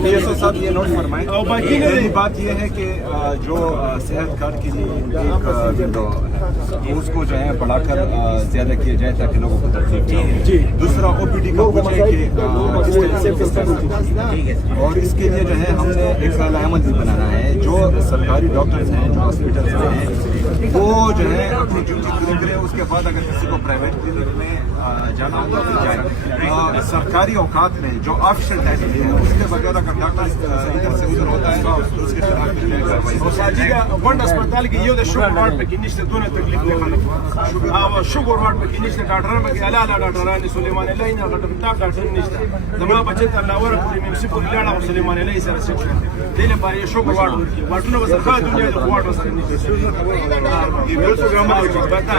PSO साहब ये note फरमाएं। पहली बात ये है कि जो सेहत कार्ड के लिए एक विंडो है उसको जो है बढ़ाकर ज्यादा किया जाए ताकि लोगों को तकलीफ ना हो। दूसरा OPD का कुछ है कि और इसके लिए जो है हमने एक अलामत भी बनाना है। जो सरकारी डॉक्टर्स हैं, जो हॉस्पिटल्स हैं, वो जो है अपनी ड्यूटी पूरी करें। उसके बाद अगर किसी को प्राइवेट क्लिनिक में जाना होगा तो जाए। सरकारी औकात में जो ऑफिशियल टाइमिंग है उसके बगैर अगर डॉक्टर इधर से उधर होता है तो उसके खिलाफ वन अस्पताल की ये शुगर वार्ड पे किन्नी से दोनों तकलीफ दिखाने शुगर वार्ड पे किन्नी से डॉक्टर में के अला डॉक्टर ने सुलेमान अलाई ना डॉक्टर निश्चित जमा बच्चे तलावर मुंशी को लाड़ा सुलेमान अलाई सर से दिले पर ये शुगर वार्ड वाटनो बस खा दुनिया जो वार्ड बस ये प्रोग्राम बता